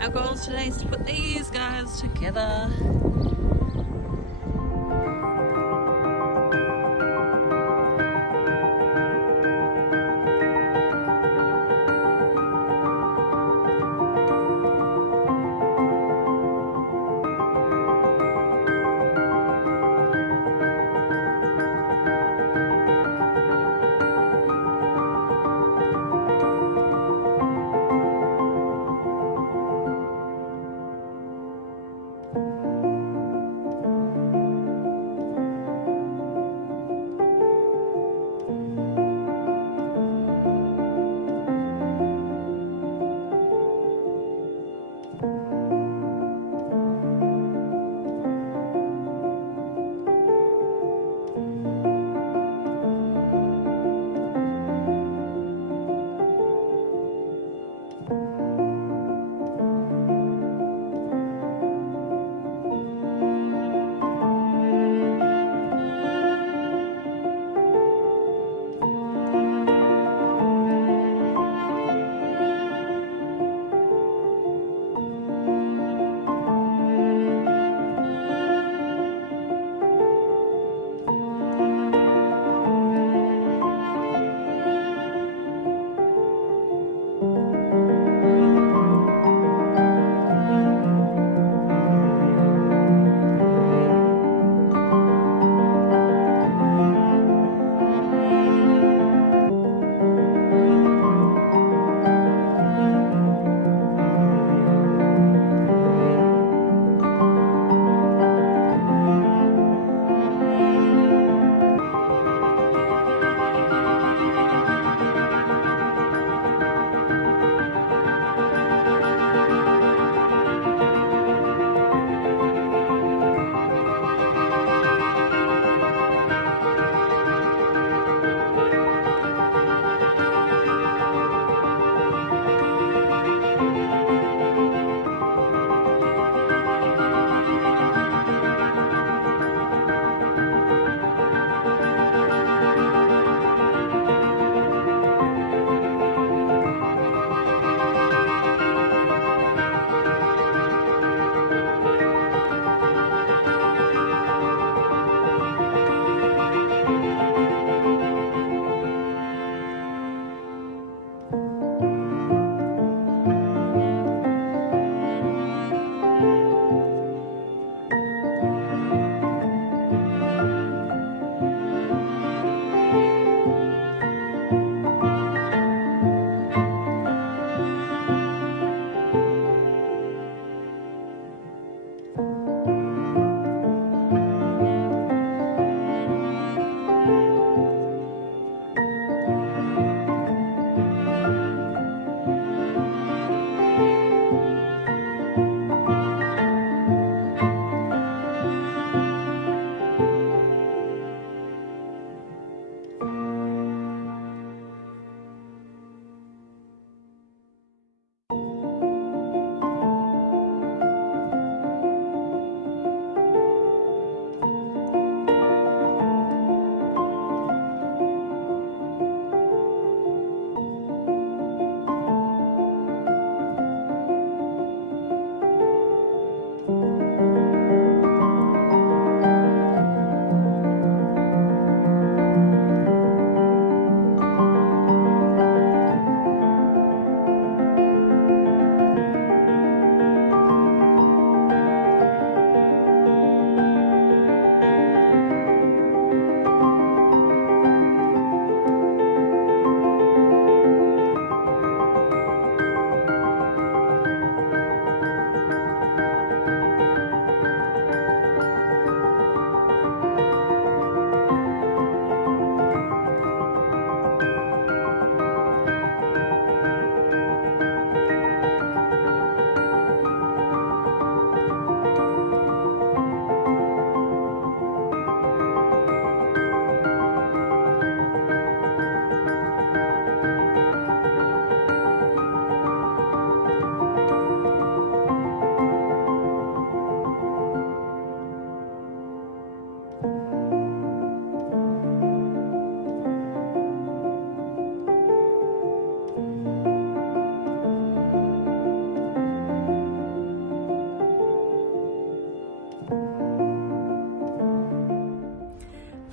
Our goal today is to put these guys together.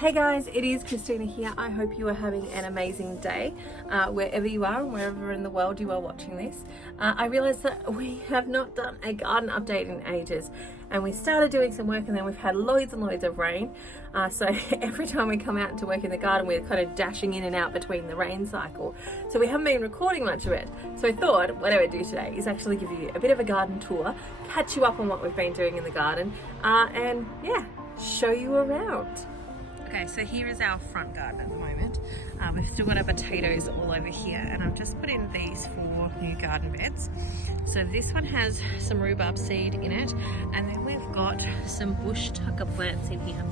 Hey guys, it is Christina here. I hope you are having an amazing day wherever you are and wherever in the world you are watching this. I realised that we have not done a garden update in ages, and we started doing some work and then we've had loads and loads of rain. So every time we come out to work in the garden, we're kind of dashing in and out between the rain cycle. So we haven't been recording much of it. So I thought what I would do today is actually give you a bit of a garden tour, catch you up on what we've been doing in the garden, and yeah, show you around. Okay, so here is our front garden at the moment. We've still got our potatoes all over here, and I've just put in these 4 new garden beds. So this one has some rhubarb seed in it, and then we've got some bush tucker plants in here.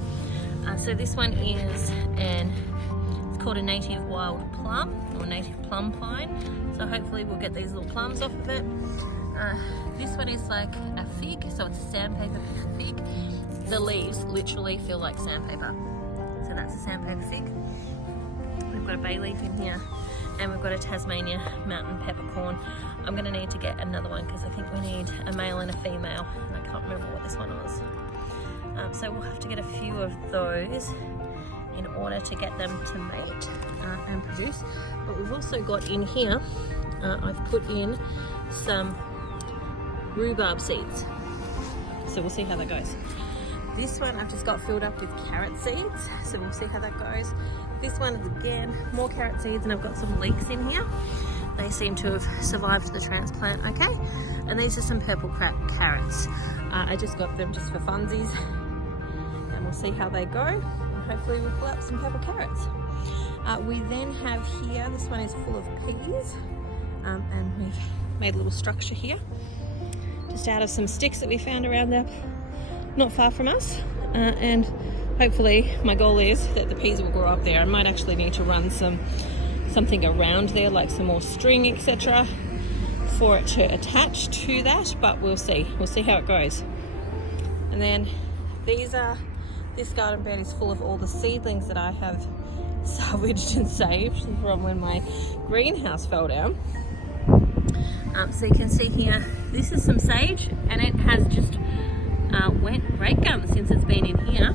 So this one is it's called a native wild plum, or native plum pine. So hopefully we'll get these little plums off of it. This one is like a fig, so it's a sandpaper fig. The leaves literally feel like sandpaper. So that's a sandpaper fig. We've got a bay leaf in here, and we've got a Tasmania mountain peppercorn. I'm going to need to get another one because I think we need a male and a female. I can't remember what this one was. So we'll have to get a few of those in order to get them to mate and produce. But we've also got in here, I've put in some rhubarb seeds. So we'll see how that goes. This one I've just got filled up with carrot seeds, so we'll see how that goes. This one is again more carrot seeds, and I've got some leeks in here. They seem to have survived the transplant okay. And these are some purple carrots. I just got them just for funsies, and we'll see how they go. And hopefully we'll pull up some purple carrots. We then have here, this one is full of peas, and we've made a little structure here, just out of some sticks that we found around there not far from us, and hopefully my goal is that the peas will grow up there. I might actually need to run something around there, like some more string, etc., for it to attach to that, but we'll see how it goes. And then this garden bed is full of all the seedlings that I have salvaged and saved from when my greenhouse fell down. So you can see here, this is some sage, and it has just went great gum since it's been in here.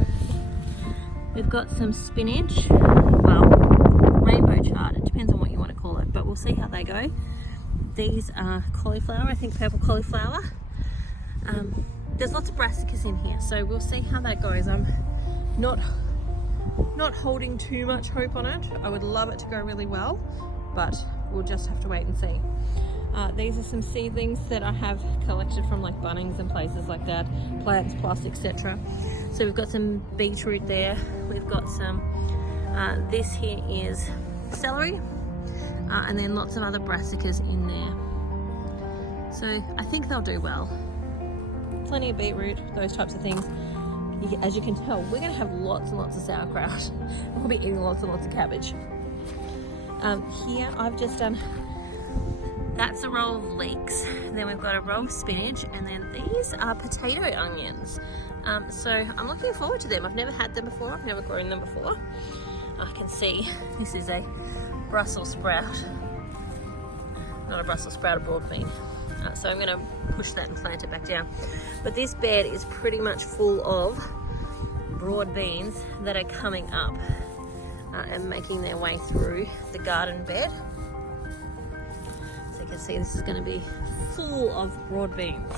We've got some spinach, well, rainbow chard, it depends on what you want to call it, but we'll see how they go. These are cauliflower, I think purple cauliflower. There's lots of brassicas in here, so we'll see how that goes. I'm not holding too much hope on it. I would love it to go really well, but we'll just have to wait and see. These are some seedlings that I have collected from like Bunnings and places like that, Plants Plus, etc. So we've got some beetroot there. We've got some, this here is celery, and then lots of other brassicas in there. So I think they'll do well. Plenty of beetroot, those types of things. As you can tell, we're going to have lots and lots of sauerkraut. We'll be eating lots and lots of cabbage. Here I've just done, that's a row of leeks, then we've got a row of spinach, and then these are potato onions. So I'm looking forward to them. I've never had them before, I've never grown them before. I can see this is a Brussels sprout, not a Brussels sprout, a broad bean. So I'm going to push that and plant it back down. But this bed is pretty much full of broad beans that are coming up and making their way through the garden bed. So you can see this is going to be full of broad beans.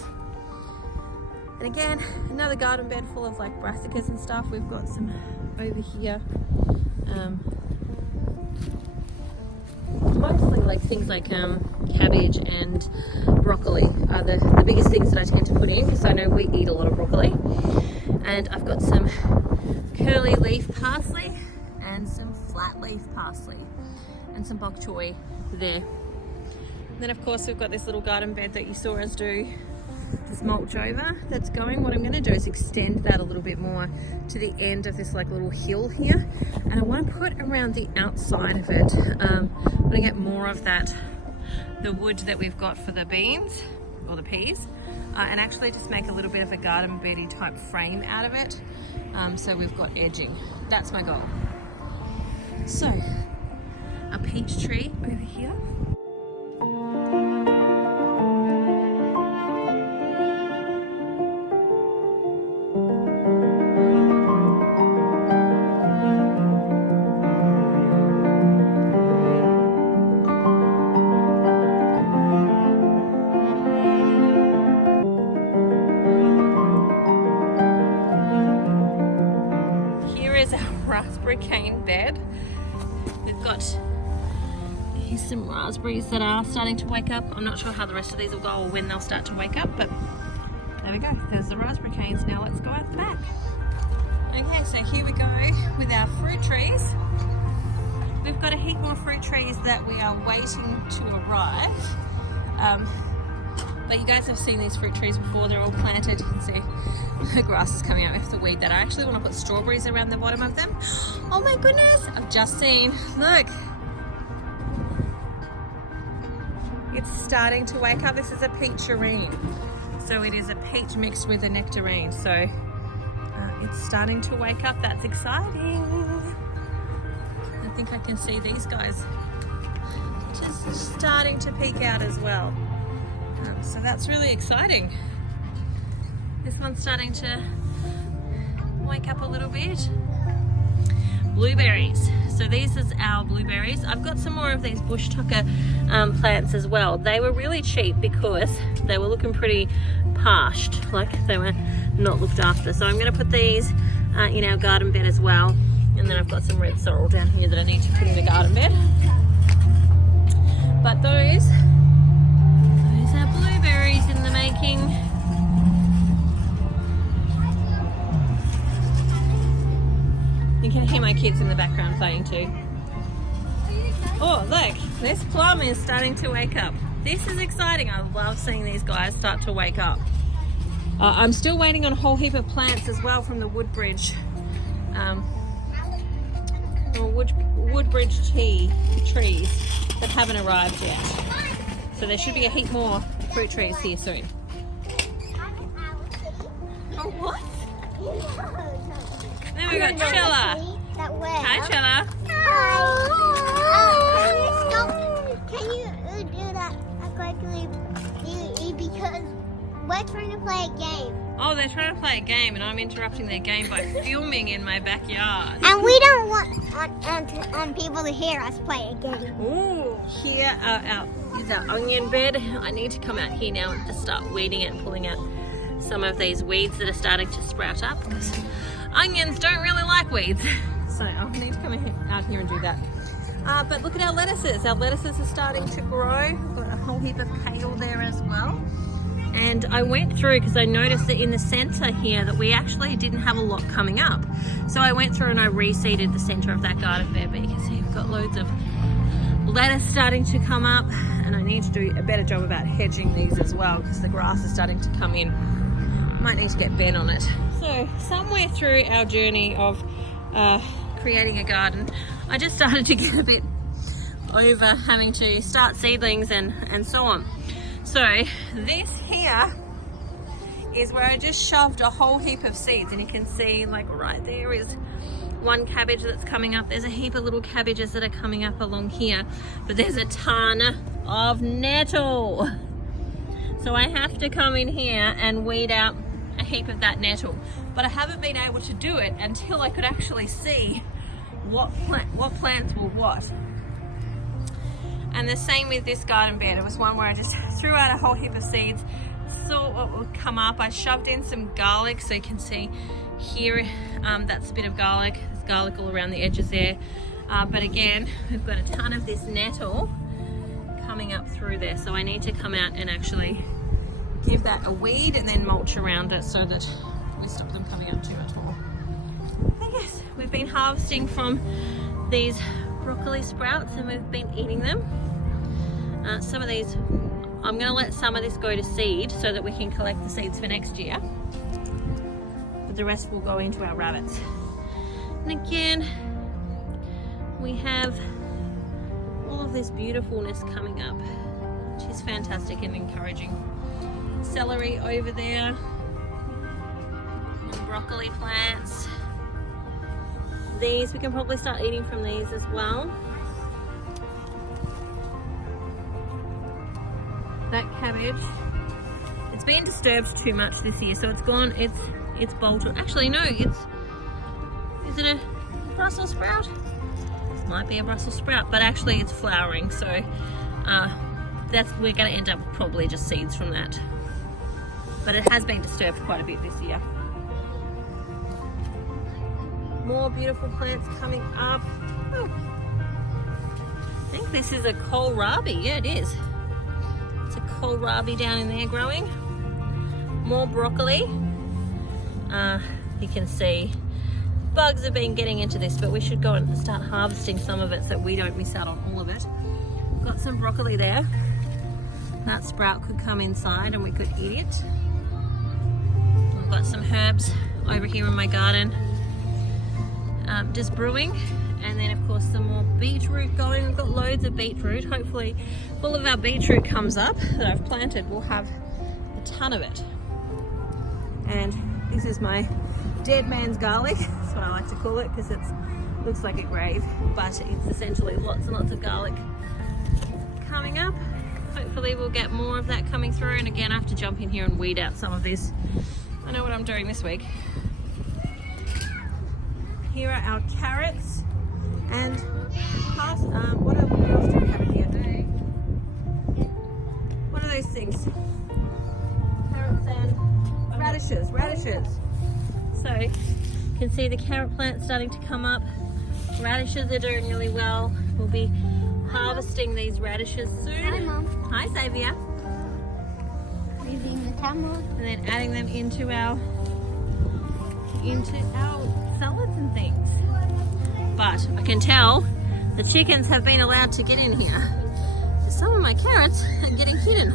And again, another garden bed full of like brassicas and stuff. We've got some over here. Mostly like things like cabbage and broccoli are the biggest things that I tend to put in, because I know we eat a lot of broccoli. And I've got some curly leaf parsley and some flat leaf parsley and some bok choy there. And then of course we've got this little garden bed that you saw us do this mulch over that's going. What I'm going to do is extend that a little bit more to the end of this like little hill here, and I want to put around the outside of it. I'm going to get more of that, the wood that we've got for the beans or the peas, and actually just make a little bit of a garden beddy type frame out of it, so we've got edging. That's my goal. So a peach tree over here. raspberry cane bed. We've got, here's some raspberries that are starting to wake up. I'm not sure how the rest of these will go or when they'll start to wake up, but there we go. There's the raspberry canes. Now let's go out the back. Okay, so here we go with our fruit trees. We've got a heap more fruit trees that we are waiting to arrive. But you guys have seen these fruit trees before. They're all planted. You can see the grass is coming out. We have to weed that. I actually want to put strawberries around the bottom of them. Oh my goodness, I've just seen, look. It's starting to wake up. This is a peacherine. So it is a peach mixed with a nectarine. So it's starting to wake up. That's exciting. I think I can see these guys just starting to peek out as well. So that's really exciting. This one's starting to wake up a little bit. Blueberries. So these is our blueberries. I've got some more of these bush tucker plants as well. They were really cheap because they were looking pretty parched, like they were not looked after. So I'm going to put these in our garden bed as well. And then I've got some red sorrel down here that I need to put in the garden bed. But those are blueberries in the making. You can hear my kids in the background playing too. Oh look, this plum is starting to wake up. This is exciting. I love seeing these guys start to wake up. I'm still waiting on a whole heap of plants as well from the Woodbridge Woodbridge trees that haven't arrived yet. So there should be a heap more fruit trees here soon. Oh, what? Then we got Chella. Hi, Chella. Can you do that quickly? Because we're trying to play a game. Oh, they're trying to play a game and I'm interrupting their game by filming in my backyard. And we don't want people to hear us play a game. Ooh, here is our onion bed. I need to come out here now and just start weeding it and pulling out some of these weeds that are starting to sprout up because onions don't really like weeds. So I need to come out here and do that. But look at our lettuces. Our lettuces are starting to grow. We've got a whole heap of kale there as well. And I went through because I noticed that in the center here that we actually didn't have a lot coming up. So I went through and I reseeded the center of that garden bed, but you can see we've got loads of lettuce starting to come up and I need to do a better job about hedging these as well because the grass is starting to come in. Might need to get Ben on it. So somewhere through our journey of creating a garden, I just started to get a bit over having to start seedlings and so on. So this here is where I just shoved a whole heap of seeds and you can see like right there is one cabbage that's coming up. There's a heap of little cabbages that are coming up along here, but there's a ton of nettle. So I have to come in here and weed out a heap of that nettle, but I haven't been able to do it until I could actually see what plants were what. And the same with this garden bed. It was one where I just threw out a whole heap of seeds, saw what would come up. I shoved in some garlic, so you can see here, that's a bit of garlic. There's garlic all around the edges there. But again, we've got a ton of this nettle coming up through there. So I need to come out and actually give that a weed and then mulch around it so that we stop them coming up too much more. I guess we've been harvesting from these broccoli sprouts and we've been eating them. Some of these, I'm going to let some of this go to seed so that we can collect the seeds for next year. But the rest will go into our rabbits. And again, we have all of this beautifulness coming up, which is fantastic and encouraging. Celery over there, and broccoli plants. These, we can probably start eating from these as well. That cabbage, it's been disturbed too much this year, so it's gone, it's bolted. Actually no, is it a Brussels sprout? This might be a Brussels sprout, but actually it's flowering, so we're going to end up with probably just seeds from that. But it has been disturbed quite a bit this year. More beautiful plants coming up. Oh. I think this is a kohlrabi. Yeah, it is. It's a kohlrabi down in there growing. More broccoli. You can see bugs have been getting into this, but we should go and start harvesting some of it so we don't miss out on all of it. Got some broccoli there. That sprout could come inside and we could eat it. I've got some herbs over here in my garden, just brewing. And then of course some more beetroot going. We've got loads of beetroot. Hopefully all of our beetroot comes up that I've planted. We'll have a ton of it. And this is my dead man's garlic. That's what I like to call it, because it looks like a grave, but it's essentially lots and lots of garlic coming up. Hopefully we'll get more of that coming through. And again, I have to jump in here and weed out some of this. I know what I'm doing this week. Here are our carrots. And what else do we have here? What are those things? Carrots and radishes. So you can see the carrot plant starting to come up. Radishes are doing really well. We'll be harvesting these radishes soon. Hi, Mom. Hi, Xavier. Moving the camera. And then adding them into our salads and things. But I can tell the chickens have been allowed to get in here. So some of my carrots are getting hidden.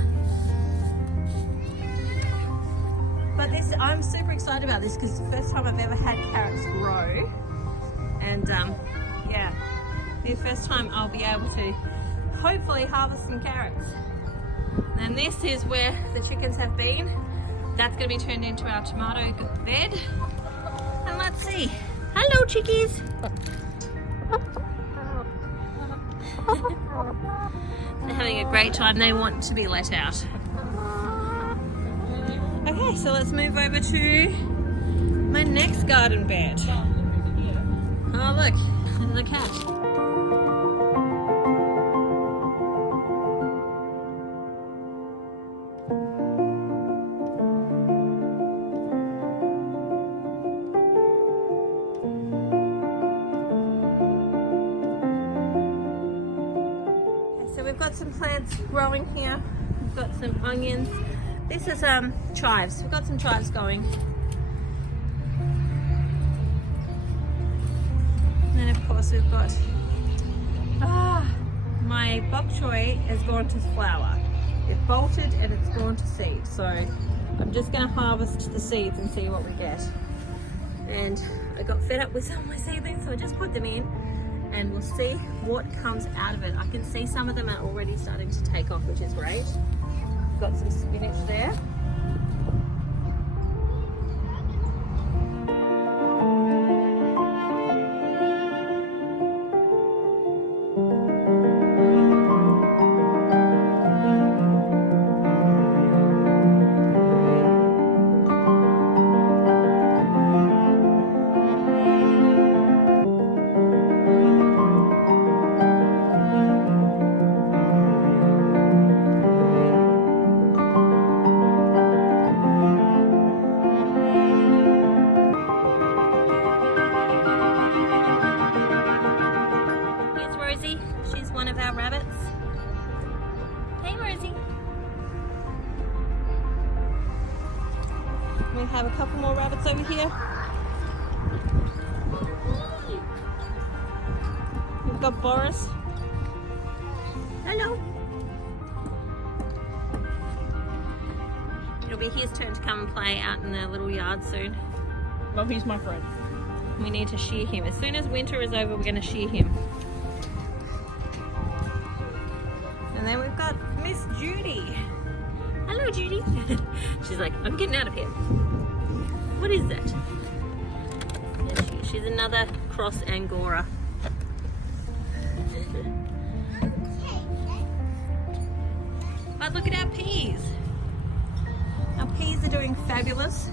But I'm super excited about this because it's the first time I've ever had carrots grow. And yeah, the first time I'll be able to hopefully harvest some carrots. And this is where the chickens have been. That's going to be turned into our tomato bed. And let's see. Hello, chickies. They're having a great time. They want to be let out. Okay, so let's move over to my next garden bed. Oh look, there's a cat. So we've got some plants growing here. We've got some onions. This is chives. We've got some chives going. And then of course we've got my bok choy has gone to flower. It bolted and it's gone to seed. So I'm just going to harvest the seeds and see what we get. And I got fed up with some of my seedlings, so I just put them in and we'll see what comes out of it. I can see some of them are already starting to take off, which is great. Got some spinach there. She's one of our rabbits. Hey, Rosie. We have a couple more rabbits over here. We've got Boris. Hello. It'll be his turn to come and play out in the little yard soon. Well, he's my friend. We need to shear him. As soon as winter is over, we're going to shear him. And then we've got Miss Judy. Hello, Judy. She's like, I'm getting out of here. What is that? She's another cross Angora. But look at our peas. Our peas are doing fabulous.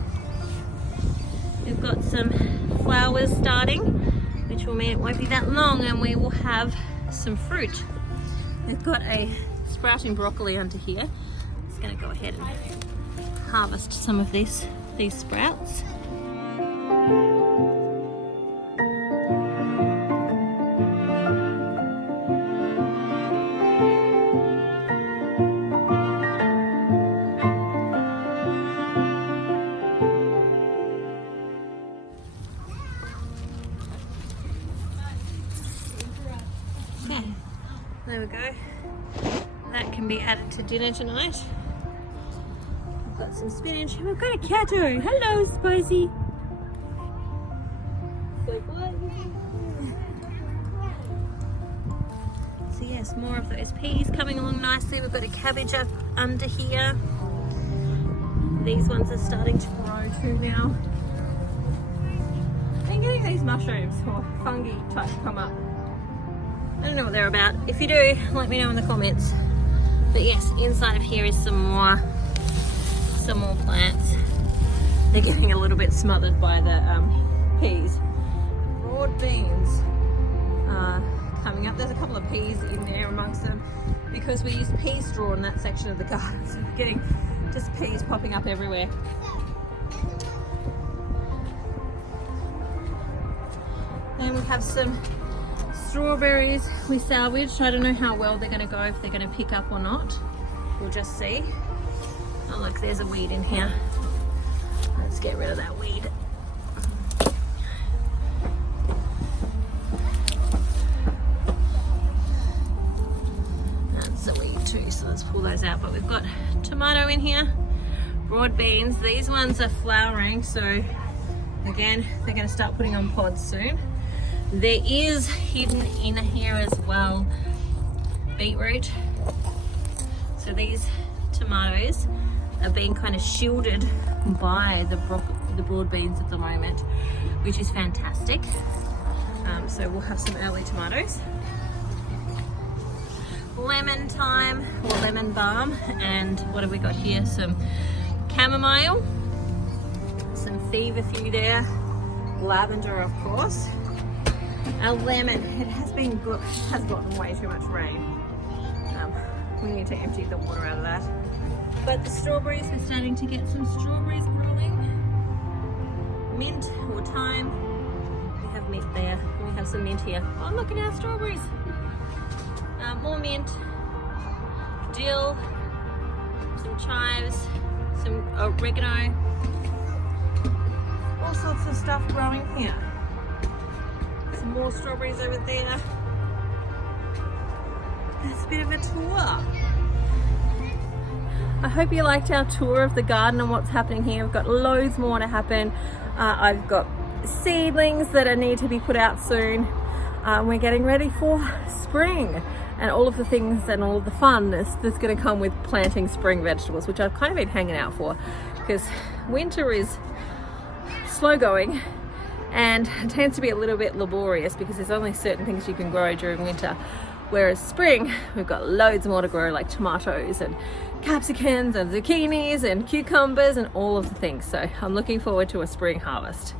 We've got some flowers starting, which will mean it won't be that long and we will have some fruit. We've got a sprouting broccoli under here. I'm just going to go ahead and harvest some of these sprouts. can be added to dinner tonight. We've got some spinach. We've got a catto. Hello, Spicy. So good. So yes, more of those peas coming along nicely. We've got a cabbage up under here. These ones are starting to grow too now. I'm getting these mushrooms or fungi type come up. I don't know what they're about. If you do, let me know in the comments. But yes, inside of here is some more plants. They're getting a little bit smothered by the peas. Broad beans coming up. There's a couple of peas in there amongst them because we use pea straw in that section of the garden. So we're getting just peas popping up everywhere. Then we have some strawberries we salvaged. I don't know how well they're going to go, if they're going to pick up or not. We'll just see. Oh look, there's a weed in here. Let's get rid of that weed. That's a weed too, so let's pull those out. But we've got tomato in here, broad beans. These ones are flowering, so again, they're going to start putting on pods soon. There is hidden in here as well beetroot. So these tomatoes are being kind of shielded by the broad beans at the moment, which is fantastic. So we'll have some early tomatoes. Lemon thyme or lemon balm, and what have we got here? Some chamomile, some feverfew there, lavender of course. Our lemon, it has gotten way too much rain. We need to empty the water out of that. But the strawberries, we're starting to get some strawberries growing. Mint or thyme. We have mint there. We have some mint here. Oh, look at our strawberries. More mint, dill, some chives, some oregano. All sorts of stuff growing here. Some more strawberries over there. It's a bit of a tour. I hope you liked our tour of the garden and what's happening here. We've got loads more to happen. I've got seedlings that need to be put out soon. We're getting ready for spring and all of the things and all of the fun that's going to come with planting spring vegetables, which I've kind of been hanging out for because winter is slow going and it tends to be a little bit laborious because there's only certain things you can grow during winter. Whereas spring, we've got loads more to grow, like tomatoes and capsicums and zucchinis and cucumbers and all of the things. So I'm looking forward to a spring harvest.